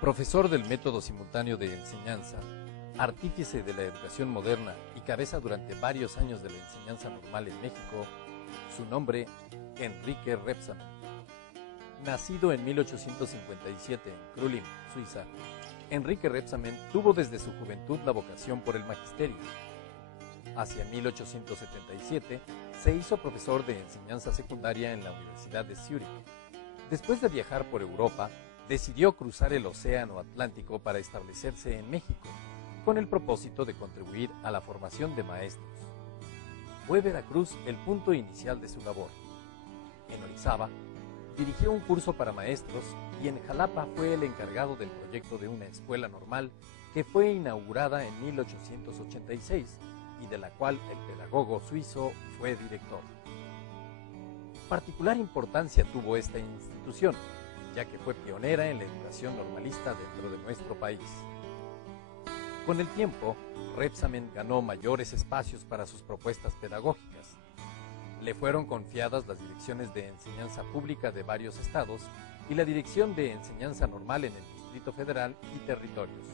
Profesor del método simultáneo de enseñanza, artífice de la educación moderna y cabeza durante varios años de la enseñanza normal en México, su nombre, Enrique Rebsamen. Nacido en 1857 en Krulin, Suiza, Enrique Rebsamen tuvo desde su juventud la vocación por el magisterio. Hacia 1877 se hizo profesor de enseñanza secundaria en la Universidad de Zúrich. Después de viajar por Europa, decidió cruzar el Océano Atlántico para establecerse en México, con el propósito de contribuir a la formación de maestros. Fue Veracruz el punto inicial de su labor. En Orizaba, dirigió un curso para maestros y en Jalapa fue el encargado del proyecto de una escuela normal que fue inaugurada en 1886 y de la cual el pedagogo suizo fue director. Particular importancia tuvo esta institución, ya que fue pionera en la educación normalista dentro de nuestro país. Con el tiempo, Rebsamen ganó mayores espacios para sus propuestas pedagógicas. Le fueron confiadas las direcciones de enseñanza pública de varios estados y la dirección de enseñanza normal en el Distrito Federal y territorios.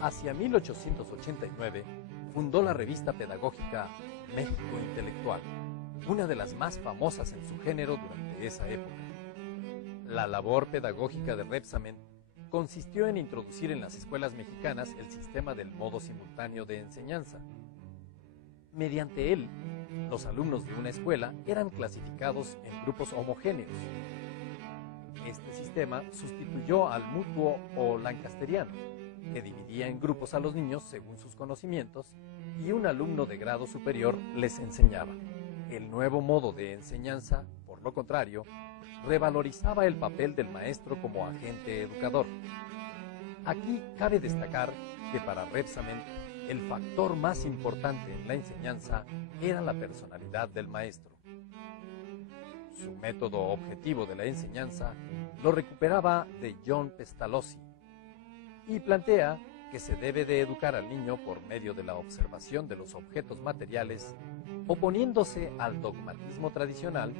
Hacia 1889, fundó la revista pedagógica México Intelectual, una de las más famosas en su género durante esa época. La labor pedagógica de Rebsamen consistió en introducir en las escuelas mexicanas el sistema del modo simultáneo de enseñanza. Mediante él, los alumnos de una escuela eran clasificados en grupos homogéneos. Este sistema sustituyó al mutuo o lancasteriano, que dividía en grupos a los niños según sus conocimientos y un alumno de grado superior les enseñaba. El nuevo modo de enseñanza, por lo contrario, revalorizaba el papel del maestro como agente educador. Aquí cabe destacar que para Rebsamen el factor más importante en la enseñanza era la personalidad del maestro. Su método objetivo de la enseñanza lo recuperaba de John Pestalozzi y plantea que se debe de educar al niño por medio de la observación de los objetos materiales, oponiéndose al dogmatismo tradicional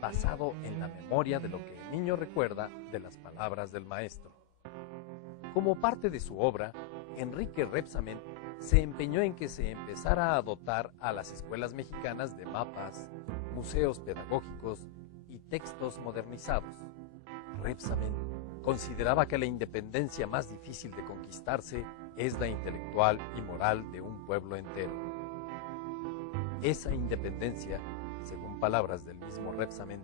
basado en la memoria de lo que el niño recuerda de las palabras del maestro. Como parte de su obra, Enrique Rebsamen se empeñó en que se empezara a dotar a las escuelas mexicanas de mapas, museos pedagógicos y textos modernizados. Rebsamen consideraba que la independencia más difícil de conquistarse es la intelectual y moral de un pueblo entero. Esa independencia, según palabras del mismo Rebsamen,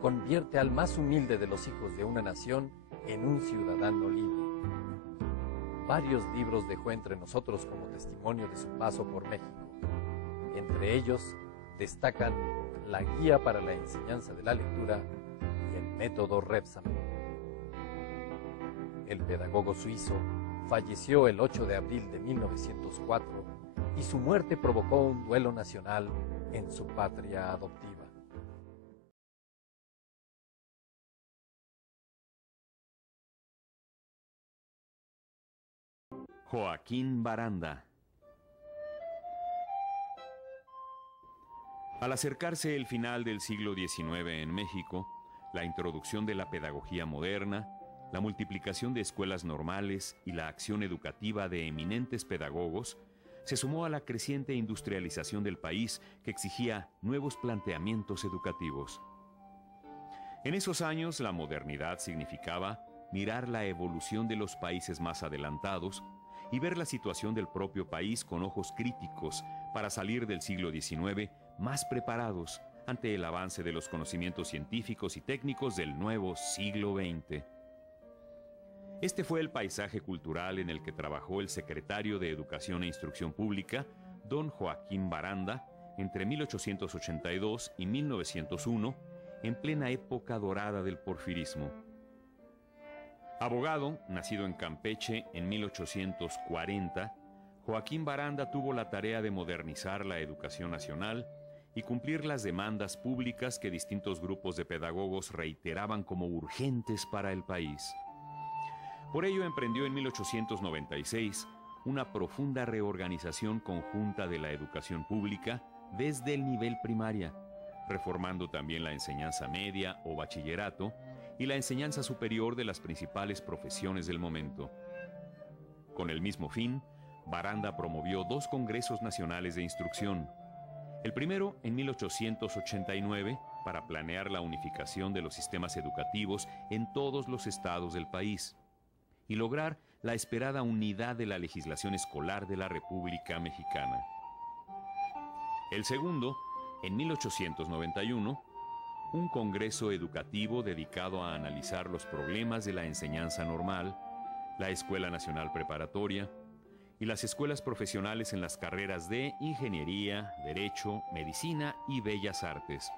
convierte al más humilde de los hijos de una nación en un ciudadano libre. Varios libros dejó entre nosotros como testimonio de su paso por México. Entre ellos destacan La Guía para la Enseñanza de la Lectura y El Método Rebsamen. El pedagogo suizo falleció el 8 de abril de 1904 y su muerte provocó un duelo nacional en su patria adoptiva. Joaquín Baranda. Al acercarse el final del siglo XIX en México, la introducción de la pedagogía moderna, la multiplicación de escuelas normales y la acción educativa de eminentes pedagogos se sumó a la creciente industrialización del país que exigía nuevos planteamientos educativos. En esos años, la modernidad significaba mirar la evolución de los países más adelantados y ver la situación del propio país con ojos críticos para salir del siglo XIX más preparados ante el avance de los conocimientos científicos y técnicos del nuevo siglo XX. Este fue el paisaje cultural en el que trabajó el secretario de Educación e Instrucción Pública, don Joaquín Baranda, entre 1882 y 1901, en plena época dorada del porfirismo. Abogado, nacido en Campeche en 1840, Joaquín Baranda tuvo la tarea de modernizar la educación nacional y cumplir las demandas públicas que distintos grupos de pedagogos reiteraban como urgentes para el país. Por ello emprendió en 1896 una profunda reorganización conjunta de la educación pública desde el nivel primaria, reformando también la enseñanza media o bachillerato y la enseñanza superior de las principales profesiones del momento. Con el mismo fin, Baranda promovió 2 congresos nacionales de instrucción. El primero en 1889 para planear la unificación de los sistemas educativos en todos los estados del país y lograr la esperada unidad de la legislación escolar de la República Mexicana. El segundo, en 1891, un congreso educativo dedicado a analizar los problemas de la enseñanza normal, la Escuela Nacional Preparatoria y las escuelas profesionales en las carreras de Ingeniería, Derecho, Medicina y Bellas Artes.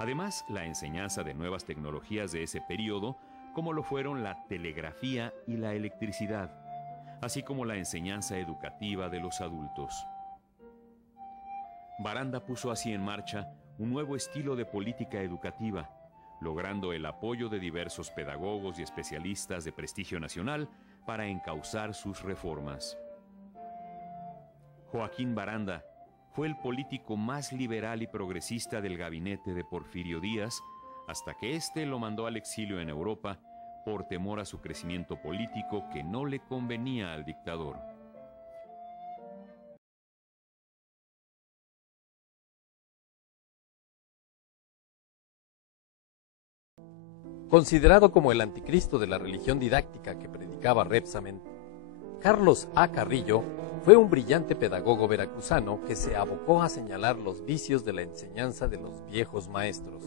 Además, la enseñanza de nuevas tecnologías de ese periodo, como lo fueron la telegrafía y la electricidad, así como la enseñanza educativa de los adultos. Baranda puso así en marcha un nuevo estilo de política educativa, logrando el apoyo de diversos pedagogos y especialistas de prestigio nacional para encauzar sus reformas. Joaquín Baranda fue el político más liberal y progresista del gabinete de Porfirio Díaz, hasta que éste lo mandó al exilio en Europa por temor a su crecimiento político que no le convenía al dictador. Considerado como el anticristo de la religión didáctica que predicaba Rebsamen, Carlos A. Carrillo fue un brillante pedagogo veracruzano que se abocó a señalar los vicios de la enseñanza de los viejos maestros.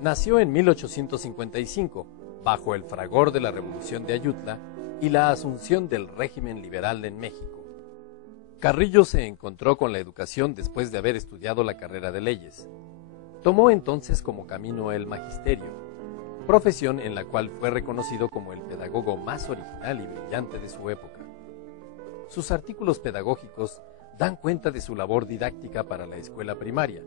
Nació en 1855, bajo el fragor de la Revolución de Ayutla y la asunción del régimen liberal en México. Carrillo se encontró con la educación después de haber estudiado la carrera de leyes. Tomó entonces como camino el magisterio, profesión en la cual fue reconocido como el pedagogo más original y brillante de su época. Sus artículos pedagógicos dan cuenta de su labor didáctica para la escuela primaria.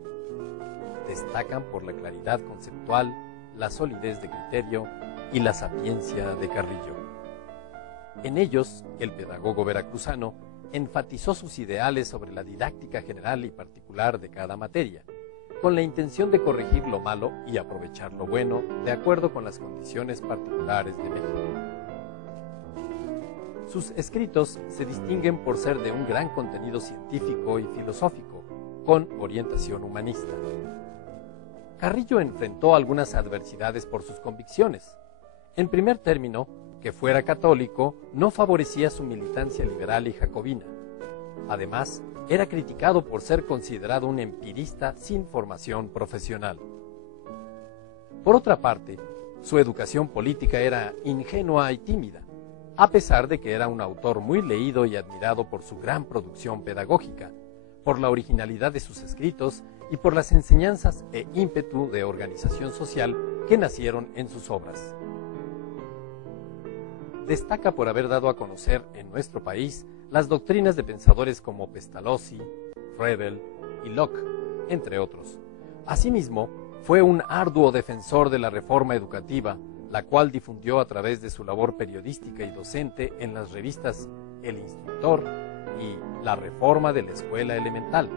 Destacan por la claridad conceptual, la solidez de criterio y la sapiencia de Carrillo. En ellos, el pedagogo veracruzano enfatizó sus ideales sobre la didáctica general y particular de cada materia, con la intención de corregir lo malo y aprovechar lo bueno de acuerdo con las condiciones particulares de México. Sus escritos se distinguen por ser de un gran contenido científico y filosófico, con orientación humanista. Carrillo enfrentó algunas adversidades por sus convicciones. En primer término, que fuera católico no favorecía su militancia liberal y jacobina. Además, era criticado por ser considerado un empirista sin formación profesional. Por otra parte, su educación política era ingenua y tímida, a pesar de que era un autor muy leído y admirado por su gran producción pedagógica, por la originalidad de sus escritos y por las enseñanzas e ímpetu de organización social que nacieron en sus obras. Destaca por haber dado a conocer en nuestro país las doctrinas de pensadores como Pestalozzi, Froebel y Locke, entre otros. Asimismo, fue un arduo defensor de la reforma educativa, la cual difundió a través de su labor periodística y docente en las revistas El Instructor y La Reforma de la Escuela Elemental.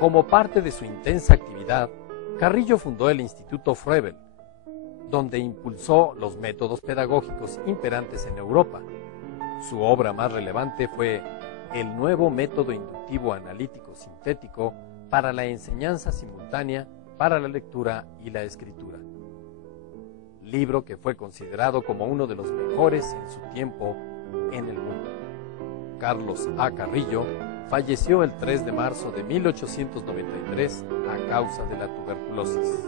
Como parte de su intensa actividad, Carrillo fundó el Instituto Froebel, donde impulsó los métodos pedagógicos imperantes en Europa. Su obra más relevante fue El nuevo método inductivo analítico sintético para la enseñanza simultánea para la lectura y la escritura, libro que fue considerado como uno de los mejores en su tiempo en el mundo. Carlos A. Carrillo falleció el 3 de marzo de 1893 a causa de la tuberculosis.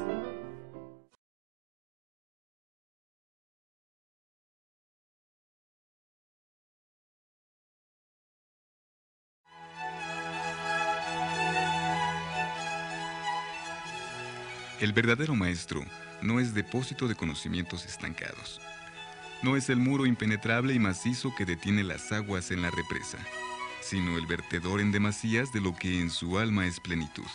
El verdadero maestro no es depósito de conocimientos estancados. No es el muro impenetrable y macizo que detiene las aguas en la represa, sino el vertedor en demasías de lo que en su alma es plenitud.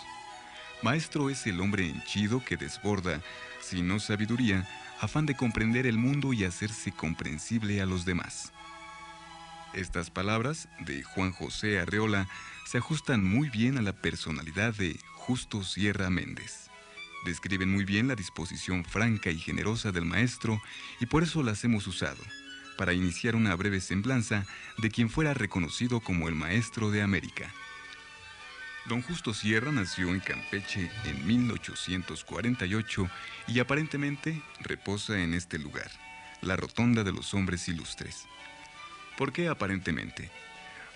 Maestro es el hombre henchido que desborda, si no sabiduría, afán de comprender el mundo y hacerse comprensible a los demás. Estas palabras de Juan José Arreola se ajustan muy bien a la personalidad de Justo Sierra Méndez. Describen muy bien la disposición franca y generosa del maestro y por eso las hemos usado, para iniciar una breve semblanza de quien fuera reconocido como el maestro de América. Don Justo Sierra nació en Campeche en 1848 y aparentemente reposa en este lugar, la Rotonda de los Hombres Ilustres. ¿Por qué aparentemente?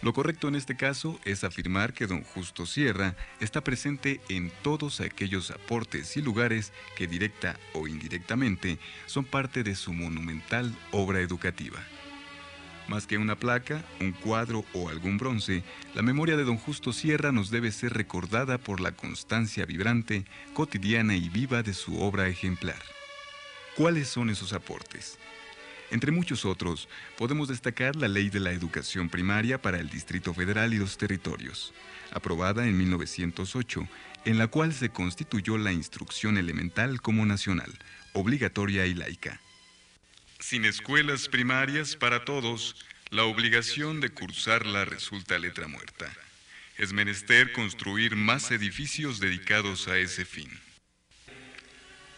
Lo correcto en este caso es afirmar que don Justo Sierra está presente en todos aquellos aportes y lugares que directa o indirectamente son parte de su monumental obra educativa. Más que una placa, un cuadro o algún bronce, la memoria de don Justo Sierra nos debe ser recordada por la constancia vibrante, cotidiana y viva de su obra ejemplar. ¿Cuáles son esos aportes? Entre muchos otros, podemos destacar la Ley de la Educación Primaria para el Distrito Federal y los territorios, aprobada en 1908, en la cual se constituyó la instrucción elemental como nacional, obligatoria y laica. Sin escuelas primarias para todos, la obligación de cursarla resulta letra muerta. Es menester construir más edificios dedicados a ese fin.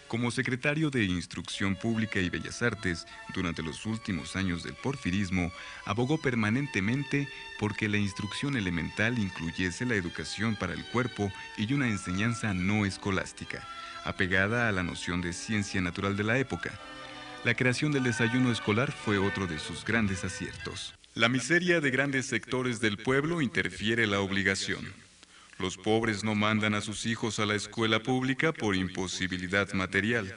Como secretario de Instrucción Pública y Bellas Artes, durante los últimos años del porfirismo, abogó permanentemente porque la instrucción elemental incluyese la educación para el cuerpo y una enseñanza no escolástica, apegada a la noción de ciencia natural de la época. La creación del desayuno escolar fue otro de sus grandes aciertos. La miseria de grandes sectores del pueblo interfiere la obligación. Los pobres no mandan a sus hijos a la escuela pública por imposibilidad material,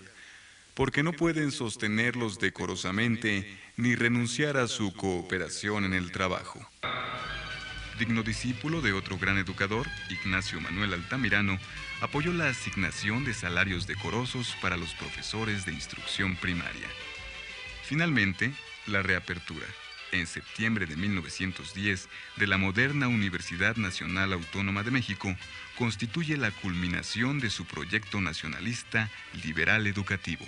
porque no pueden sostenerlos decorosamente ni renunciar a su cooperación en el trabajo. Digno discípulo de otro gran educador, Ignacio Manuel Altamirano, apoyó la asignación de salarios decorosos para los profesores de instrucción primaria. Finalmente, la reapertura, en septiembre de 1910, de la moderna Universidad Nacional Autónoma de México, constituye la culminación de su proyecto nacionalista liberal educativo.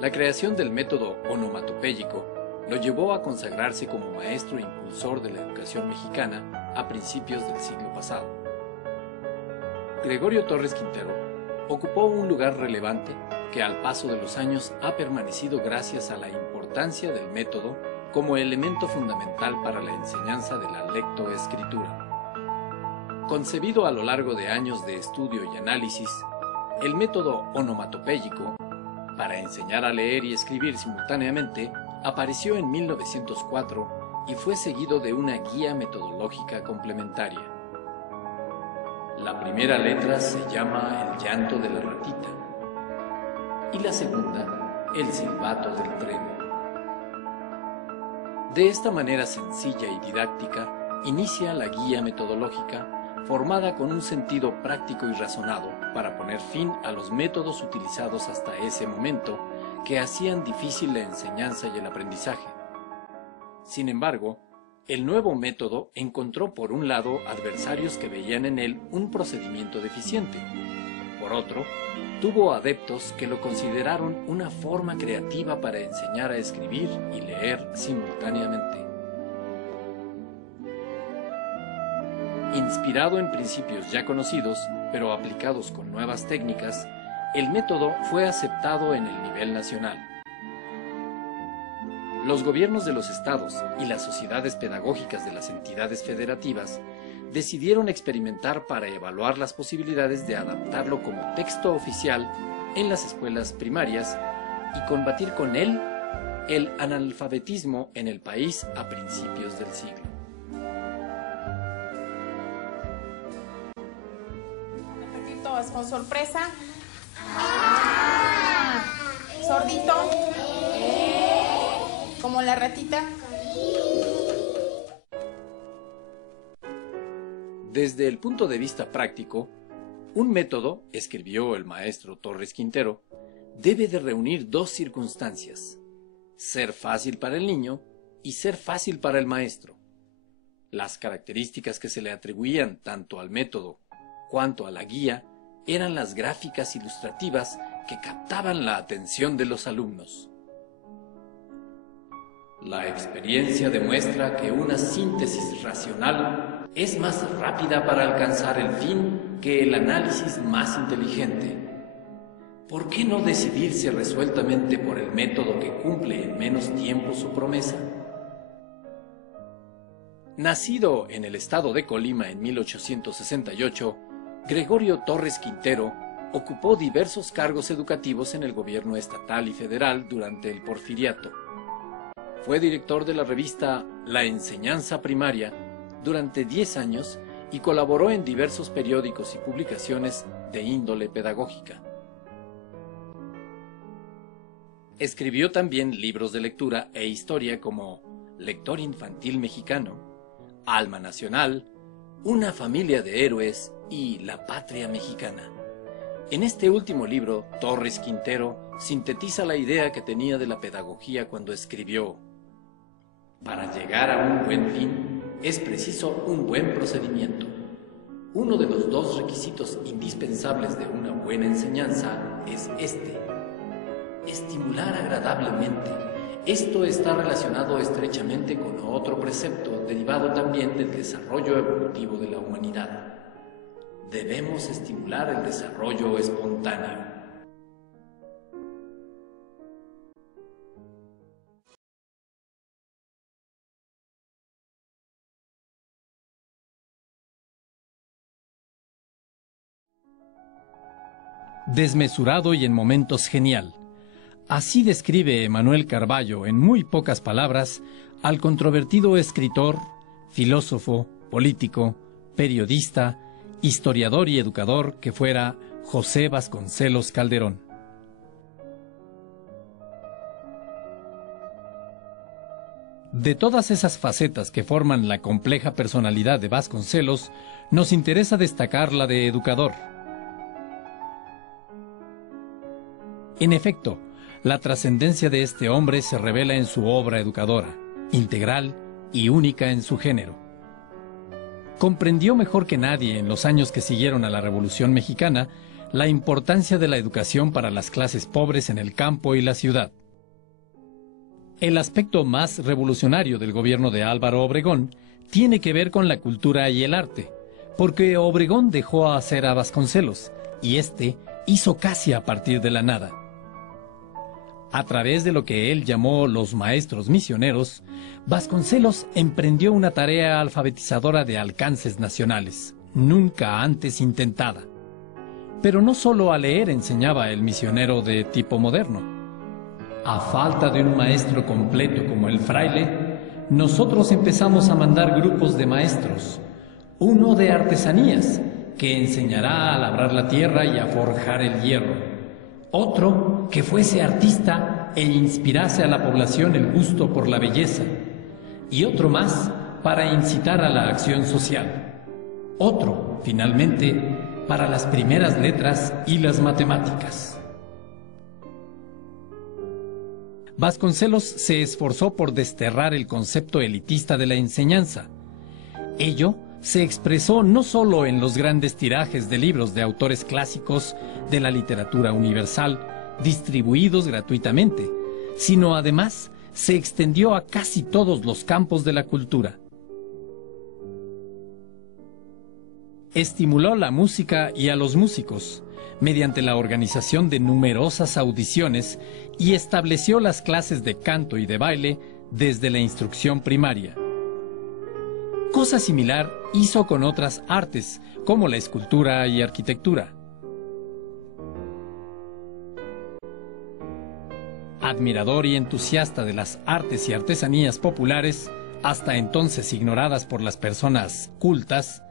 La creación del método onomatopéyico lo llevó a consagrarse como maestro e impulsor de la educación mexicana a principios del siglo pasado. Gregorio Torres Quintero ocupó un lugar relevante que al paso de los años ha permanecido gracias a la importancia del método como elemento fundamental para la enseñanza de la lectoescritura. Concebido a lo largo de años de estudio y análisis, el método onomatopéyico para enseñar a leer y escribir simultáneamente apareció en 1904 y fue seguido de una guía metodológica complementaria. La primera letra se llama el llanto de la ratita y la segunda el silbato del tren. De esta manera sencilla y didáctica inicia la guía metodológica formada con un sentido práctico y razonado para poner fin a los métodos utilizados hasta ese momento que hacían difícil la enseñanza y el aprendizaje. Sin embargo, el nuevo método encontró por un lado adversarios que veían en él un procedimiento deficiente. Por otro, tuvo adeptos que lo consideraron una forma creativa para enseñar a escribir y leer simultáneamente. Inspirado en principios ya conocidos, pero aplicados con nuevas técnicas, el método fue aceptado en el nivel nacional. Los gobiernos de los estados y las sociedades pedagógicas de las entidades federativas decidieron experimentar para evaluar las posibilidades de adaptarlo como texto oficial en las escuelas primarias y combatir con él el analfabetismo en el país a principios del siglo. Con sorpresa. Sordito. Como la ratita. Desde el punto de vista práctico, un método, escribió el maestro Torres Quintero, debe de reunir dos circunstancias: ser fácil para el niño y ser fácil para el maestro. Las características que se le atribuían tanto al método cuanto a la guía eran las gráficas ilustrativas que captaban la atención de los alumnos. La experiencia demuestra que una síntesis racional es más rápida para alcanzar el fin que el análisis más inteligente. ¿Por qué no decidirse resueltamente por el método que cumple en menos tiempo su promesa? Nacido en el estado de Colima en 1868, Gregorio Torres Quintero ocupó diversos cargos educativos en el gobierno estatal y federal durante el Porfiriato. Fue director de la revista La Enseñanza Primaria durante 10 años y colaboró en diversos periódicos y publicaciones de índole pedagógica. Escribió también libros de lectura e historia como Lector Infantil Mexicano, Alma Nacional, Una Familia de Héroes y La Patria Mexicana. En este último libro, Torres Quintero sintetiza la idea que tenía de la pedagogía cuando escribió: para llegar a un buen fin es preciso un buen procedimiento. Uno de los dos requisitos indispensables de una buena enseñanza es estimular agradablemente. Esto está relacionado estrechamente con otro precepto derivado también del desarrollo evolutivo de la humanidad. Debemos estimular el desarrollo espontáneo. Desmesurado y en momentos genial. Así describe Emanuel Carballo, en muy pocas palabras, al controvertido escritor, filósofo, político, periodista, historiador y educador que fuera José Vasconcelos Calderón. De todas esas facetas que forman la compleja personalidad de Vasconcelos, nos interesa destacar la de educador. En efecto, la trascendencia de este hombre se revela en su obra educadora, integral y única en su género. Comprendió mejor que nadie en los años que siguieron a la Revolución Mexicana la importancia de la educación para las clases pobres en el campo y la ciudad. El aspecto más revolucionario del gobierno de Álvaro Obregón tiene que ver con la cultura y el arte, porque Obregón dejó hacer a Vasconcelos, y éste hizo casi a partir de la nada. A través de lo que él llamó los maestros misioneros, Vasconcelos emprendió una tarea alfabetizadora de alcances nacionales, nunca antes intentada. Pero no solo a leer enseñaba el misionero de tipo moderno. A falta de un maestro completo como el fraile, nosotros empezamos a mandar grupos de maestros, uno de artesanías, que enseñará a labrar la tierra y a forjar el hierro, otro que fuese artista e inspirase a la población el gusto por la belleza, y otro más para incitar a la acción social, otro, finalmente, para las primeras letras y las matemáticas. Vasconcelos se esforzó por desterrar el concepto elitista de la enseñanza. Ello se expresó no solo en los grandes tirajes de libros de autores clásicos de la literatura universal, distribuidos gratuitamente, sino además se extendió a casi todos los campos de la cultura. Estimuló la música y a los músicos, mediante la organización de numerosas audiciones, y estableció las clases de canto y de baile desde la instrucción primaria. Cosa similar hizo con otras artes, como la escultura y arquitectura. Admirador y entusiasta de las artes y artesanías populares, hasta entonces ignoradas por las personas cultas,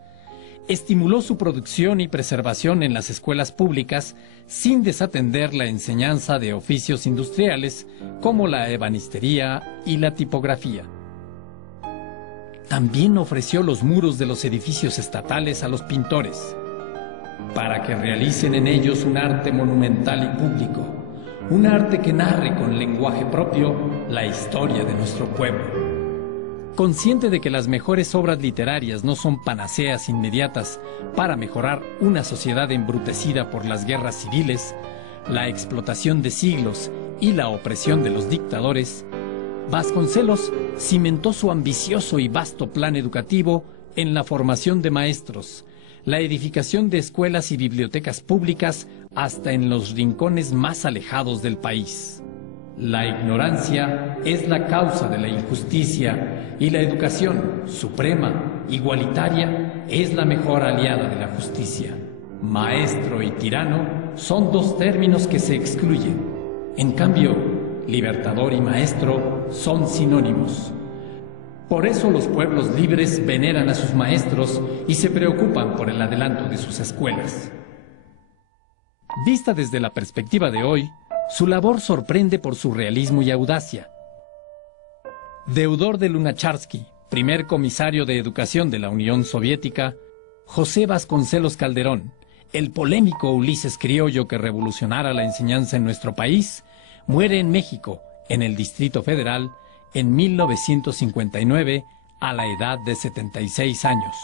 estimuló su producción y preservación en las escuelas públicas sin desatender la enseñanza de oficios industriales como la ebanistería y la tipografía. También ofreció los muros de los edificios estatales a los pintores, para que realicen en ellos un arte monumental y público, un arte que narre con lenguaje propio la historia de nuestro pueblo. Consciente de que las mejores obras literarias no son panaceas inmediatas para mejorar una sociedad embrutecida por las guerras civiles, la explotación de siglos y la opresión de los dictadores, Vasconcelos cimentó su ambicioso y vasto plan educativo en la formación de maestros, la edificación de escuelas y bibliotecas públicas hasta en los rincones más alejados del país. La ignorancia es la causa de la injusticia y la educación, suprema, igualitaria, es la mejor aliada de la justicia. Maestro y tirano son dos términos que se excluyen. En cambio, libertador y maestro son sinónimos. Por eso los pueblos libres veneran a sus maestros y se preocupan por el adelanto de sus escuelas. Vista desde la perspectiva de hoy, su labor sorprende por su realismo y audacia. Deudor de Lunacharsky, primer comisario de educación de la Unión Soviética, José Vasconcelos Calderón, el polémico Ulises criollo que revolucionara la enseñanza en nuestro país, muere en México, en el Distrito Federal, en 1959, a la edad de 76 años.